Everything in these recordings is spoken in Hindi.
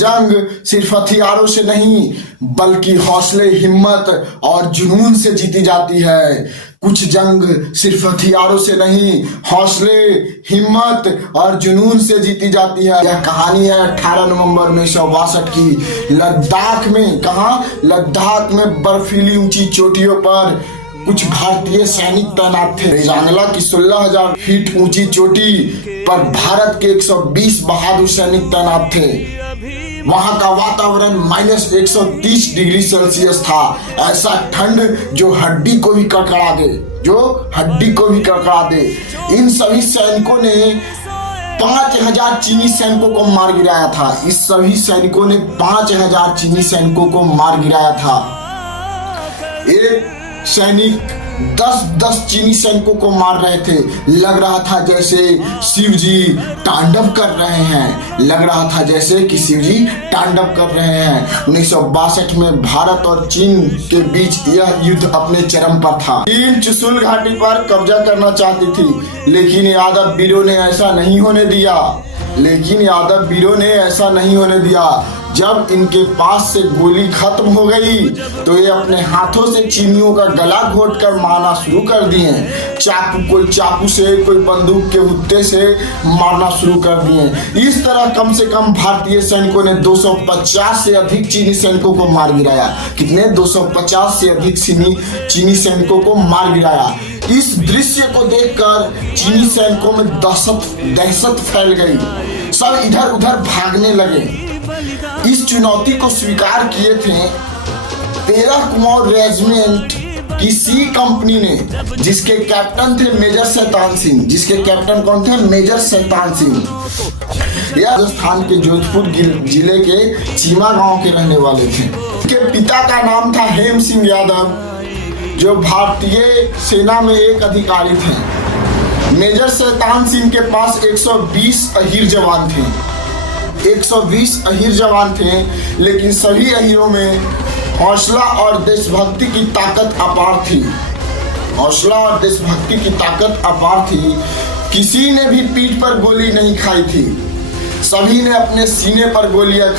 जंग सिर्फ हथियारों से नहीं बल्कि हौसले, हिम्मत और जुनून से जीती जाती है। कुछ जंग सिर्फ हथियारों से नहीं हौसले, हिम्मत और जुनून से जीती जाती है। यह कहानी है 18 नवंबर 1962 की। लद्दाख में, कहाँ? लद्दाख में बर्फीली ऊंची चोटियों पर कुछ भारतीय सैनिक तैनात थे। रेजांगला की 16,000 फीट ऊंची चोटी पर भारत के 120 बहादुर सैनिक तैनात थे। वहां का वातावरण -130 डिग्री सेल्सियस था। ऐसा ठंड जो हड्डी को भी कड़कड़ा दे, इन सभी सैनिकों ने 5,000 चीनी सैनिकों को मार गिराया था। इस सभी सैनिकों ने 5,000 चीनी सैनिकों को मार गिराया था। एक सैनिक 10-10 चीनी सैनिकों को मार रहे थे। लग रहा था जैसे शिव जी तांडव कर रहे हैं, 1962 में भारत और चीन के बीच यह युद्ध अपने चरम पर था। चीन चुशुल घाटी पर कब्जा करना चाहती थी, लेकिन यादव वीरों ने ऐसा नहीं होने दिया। जब इनके पास से गोली खत्म हो गई तो ये अपने हाथों से चीनियों का गला घोंटकर मारना शुरू कर दिए। कोई चाकू से, कोई बंदूक के हुत्ते से मारना शुरू कर दिए। इस तरह कम से कम भारतीय सैनिकों ने 250 से अधिक चीनी सैनिकों को मार गिराया। कितने? 250 से अधिक चीनी सैनिकों को मार गिराया। इस दृश्य को देखकर चीनी सैनिकों में दहशत फैल गई। सब इधर उधर भागने लगे। इस चुनौती को स्वीकार किए थे 13 कुमाऊं रेजिमेंट की सी कंपनी ने, जिसके कैप्टन थे मेजर शैतान सिंह। कौन थे? मेजर शैतान सिंह। यह राजस्थान के जोधपुर जिले के चीमा गांव के रहने वाले थे। उनके पिता का नाम था हेम सिंह यादव, जो भारतीय सेना में एक अधिकारी थे। मेजर शैतान सिंह के पास 120 अहीर जवान थे, लेकिन सभी अहीरों में हौसला और देशभक्ति की ताकत अपार थी। किसी ने भी पीठ पर गोली नहीं खाई थी, सभी ने अपने सीने पर गोलियां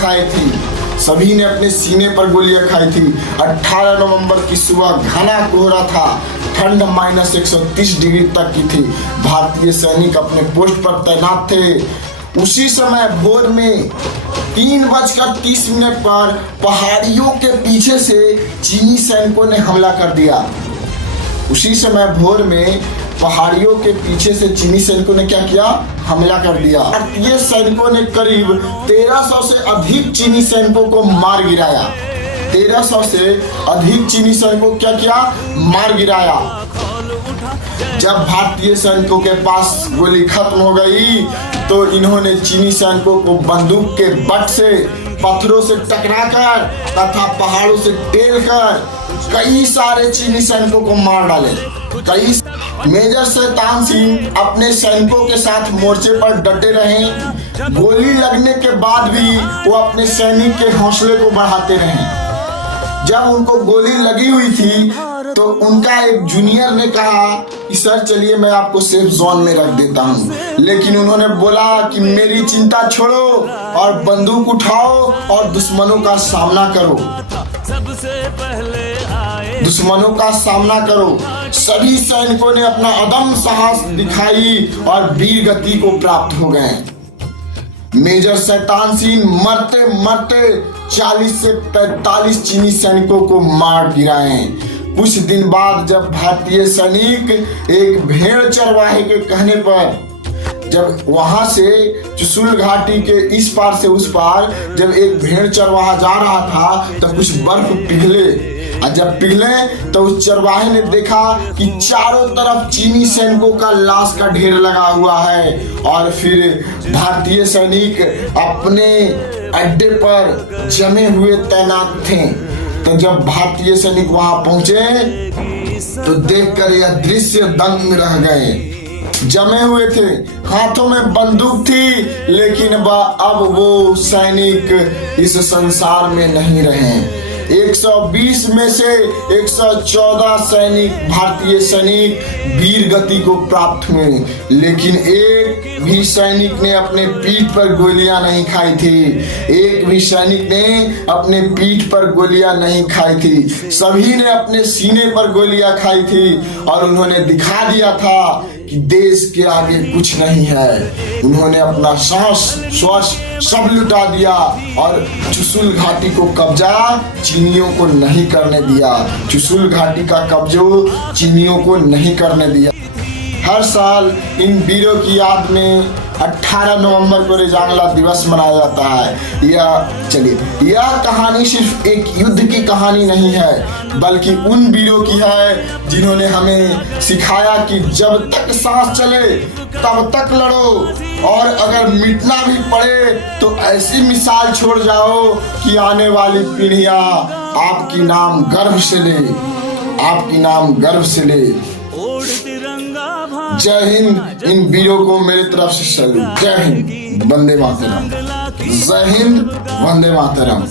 खाई थी। 18 नवंबर की सुबह घना कोहरा था, ठंड -130 डिग्री तक की थी। भारतीय सैनिक अपने पोस्ट पर तैनात थे। उसी समय भोर में 3:30 पर पहाड़ियों के पीछे से चीनी सैनिकों ने हमला कर दिया। क्या किया? हमला कर दिया। भारतीय सैनिकों ने करीब 1300 से अधिक चीनी सैनिकों को मार गिराया। 1300 से अधिक चीनी सैनिकों क्या किया? मार गिराया। जब भारतीय सैनिकों के पास गोली खत्म हो गई तो इन्होंने चीनी सैनिकों को बंदूक के बट से, पत्थरों से टकराकर तथा पहाड़ों से टेलकर कई सारे चीनी सैनिकों को मार डाले। मेजर शैतान सिंह अपने सैनिकों के साथ मोर्चे पर डटे रहे। गोली लगने के बाद भी वो अपने सैनिक के हौसले को बढ़ाते रहे। जब उनको गोली लगी हुई थी तो उनका एक जूनियर ने कहा कि सर चलिए मैं आपको सेफ जोन में रख देता हूँ, लेकिन उन्होंने बोला कि मेरी चिंता छोड़ो और बंदूक उठाओ और दुश्मनों का सामना करो। सभी सैनिकों ने अपना अदम्य साहस दिखाई और वीर गति को प्राप्त हो गए। मेजर शैतान सिंह मरते मरते 40 से 45 चीनी सैनिकों को मार गिराए। कुछ दिन बाद जब भारतीय सैनिक एक भेड़ चरवाहे के कहने पर, जब वहां से चुशुल घाटी के इस पार से उस पार जब एक भेड़ चरवाहा जा रहा था तो कुछ बर्फ पिघले, और जब पिघले तो उस चरवाहे ने देखा कि चारों तरफ चीनी सैनिकों का लाश का ढेर लगा हुआ है। और फिर भारतीय सैनिक अपने अड्डे पर जमे हुए तैनात थे। तो जब भारतीय सैनिक वहां पहुंचे तो देखकर यह दृश्य दंग रह गए। जमे हुए थे, हाथों में बंदूक थी, लेकिन अब वो सैनिक इस संसार में नहीं रहे। 120 में से 114 सैनिक, भारतीय सैनिक वीर गति को प्राप्त हुए, लेकिन एक भी सैनिक ने अपने पीठ पर गोलियां नहीं खाई थी। एक भी सैनिक ने अपने पीठ पर गोलियां नहीं खाई थी। सभी ने अपने सीने पर गोलियां खाई थी और उन्होंने दिखा दिया था कि देश के आगे कुछ नहीं है। उन्होंने अपना सांस श्वास सब लुटा दिया और चुशुल घाटी को कब्जा चीनियों को नहीं करने दिया। चुशुल घाटी का कब्जा चीनियों को नहीं करने दिया। हर साल इन वीरों की याद में 18 नवंबर को रेजांगला दिवस मनाया जाता है। यह कहानी सिर्फ एक युद्ध की कहानी नहीं है, बल्कि उन वीरों की है जिन्होंने हमें सिखाया कि जब तक सांस चले तब तक लड़ो, और अगर मिटना भी पड़े तो ऐसी मिसाल छोड़ जाओ कि आने वाली पीढ़ियां आपकी नाम गर्व से ले, आपकी नाम गर्व से ले। जय हिंद। इन वीरों को मेरे तरफ से सैल्यूट। जय हिंद, वंदे मातरम। जय हिंद, वंदे मातरम।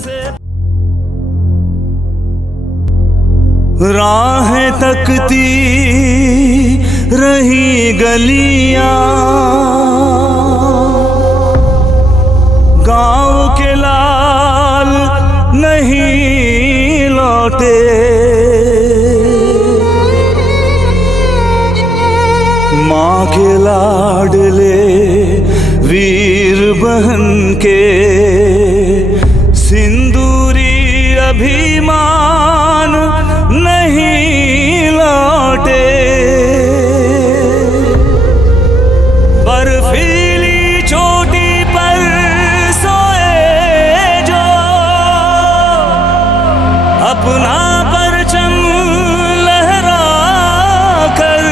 राहें तकती रही गलियां, गांव के लाल नहीं लौटे, माँ के लाडले वीर बहन के सिंदूरी अभिमान नहीं लौटे। बर्फीली चोटी पर सोए जो अपना परचम लहरा कर,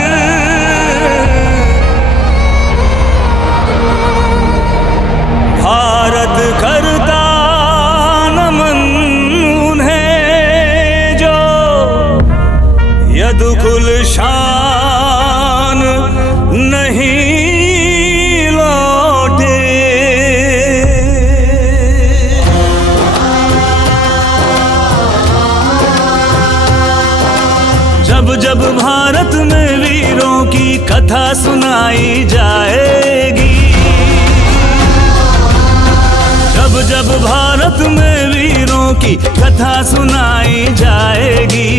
भारत करता नमन उन्हें जो यदुकुल शान नहीं लौटे। जब जब भारत में वीरों की कथा सुनाई जाएगी, जब जब भारत में वीरों की कथा सुनाई जाएगी,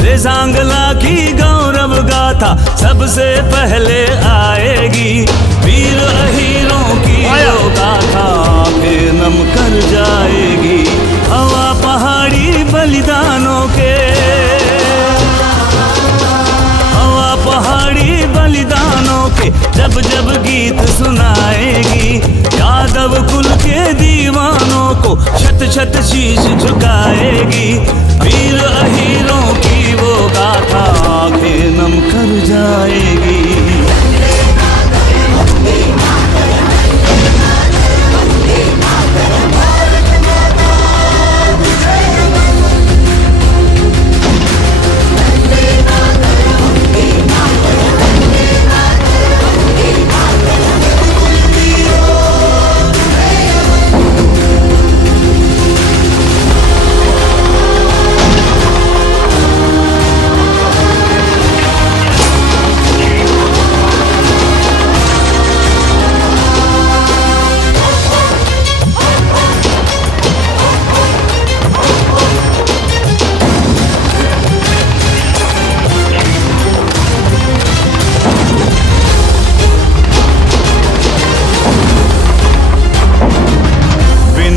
रेजांगला की गौरव गाथा सबसे पहले आएगी। वीर अहीरों की वो गाथा आंखें नम कर जाएगी। हवा पहाड़ी बलिदानों के, हवा पहाड़ी बलिदानों के जब जब गीत सुनाएगी, यादव कुल के दीवानों को शत शत शीश झुकाएगी। वीर अहीरों की वो गाथा आंखें नम कर जाएगी।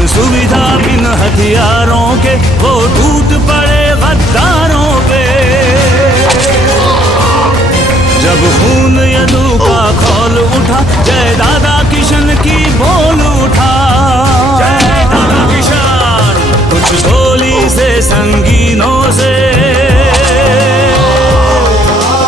सुविधा बिन हथियारों के वो टूट पड़े गद्दारों पे। जब खून यदु का खौल उठा, जय दादा किशन की बोल उठा। जय दादा किशन। कुछ गोली से संगीनों से,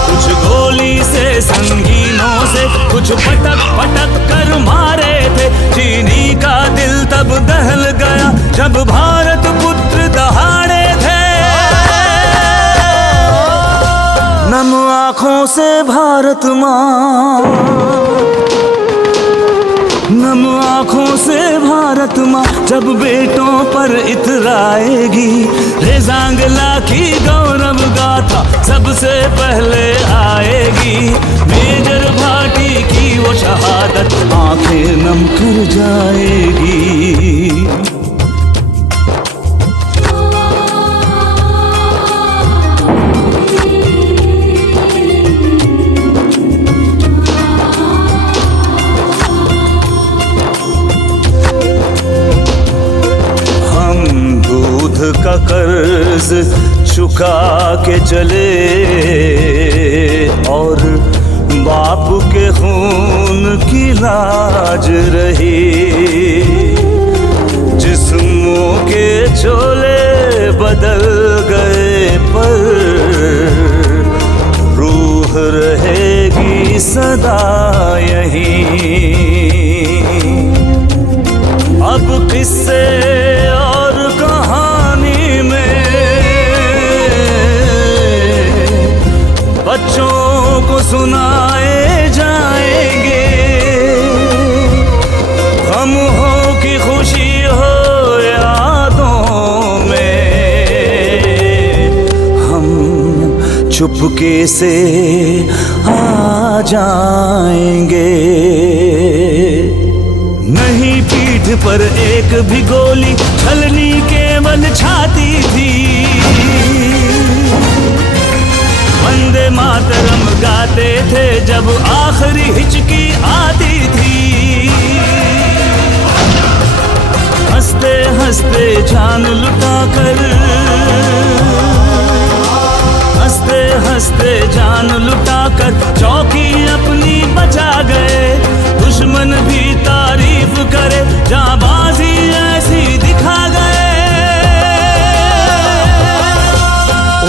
कुछ गोली से संगीनों से, कुछ पटक पटक कर मारे थे। चीनी का दिल तब दहल गया जब भारत पुत्र दहाड़े थे। नम आँखों से भारत माँ, नम आँखों से भारत भारत माँ जब बेटों पर इतराएगी। रेजांगला की गौरव गाथा सबसे पहले आएगी। मेजर भाटी की वो शहादत आंखें नम कर जाएगी। का कर्ज चुका के चले और बाप के खून की लाज रही। जिस्मों के चोले बदल गए पर रूह रहेगी सदा यहीं। अब किससे और कहानी में बच्चों को सुनाए जाएंगे। गम हो कि खुशी हो यादों में हम चुपके से आ जाएंगे। नहीं पीठ पर एक भी गोली, छलनी केवल छाती थी। वंदे मातरम गाते थे जब आखिरी हिचकी आती थी। हंसते हंसते जान लुटाकर, हंसते हंसते जान लुटाकर चौकी अपनी बचा गए। दुश्मन भी तारीफ करे जाबाजी ऐसी दिखा गए।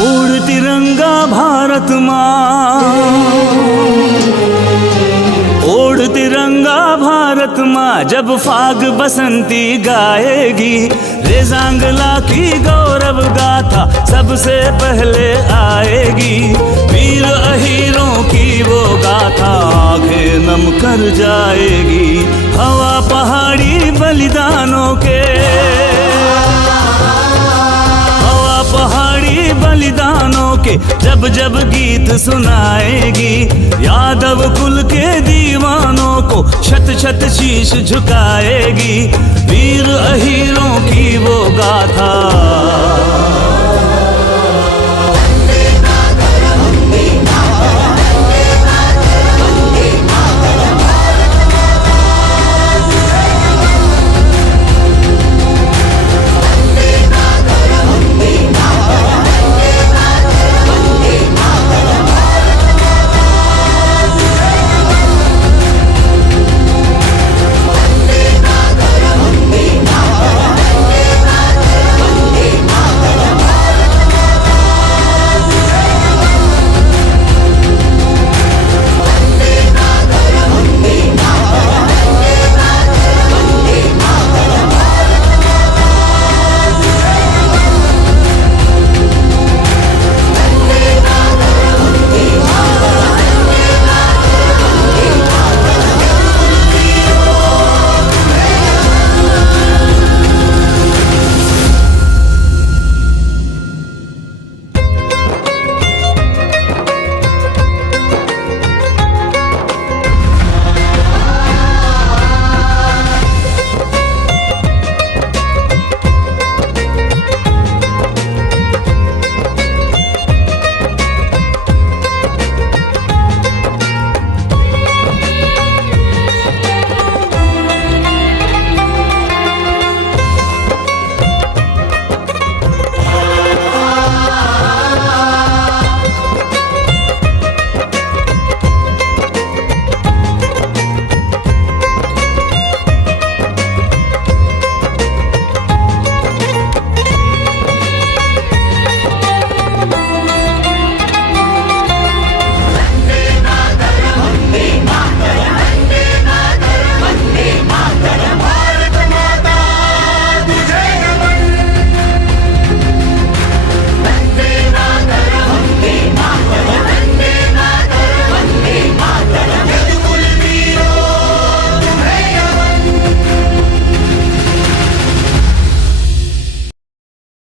उड़ तिरंगा भारत माँ, उड़ तिरंगा भारत माँ जब फाग बसंती गाएगी। रेजांगला की गौरव गाथा सबसे पहले आएगी। वीर अहीरों की वो गाथा आंखें नम कर जाएगी। हवा पहाड़ी बलिदानों के, हवा पहाड़ी बलिदानों के जब जब गीत सुनाएगी। यादव कुल के दीवानों को शत शत शीश झुकाएगी। वीर अहीरों की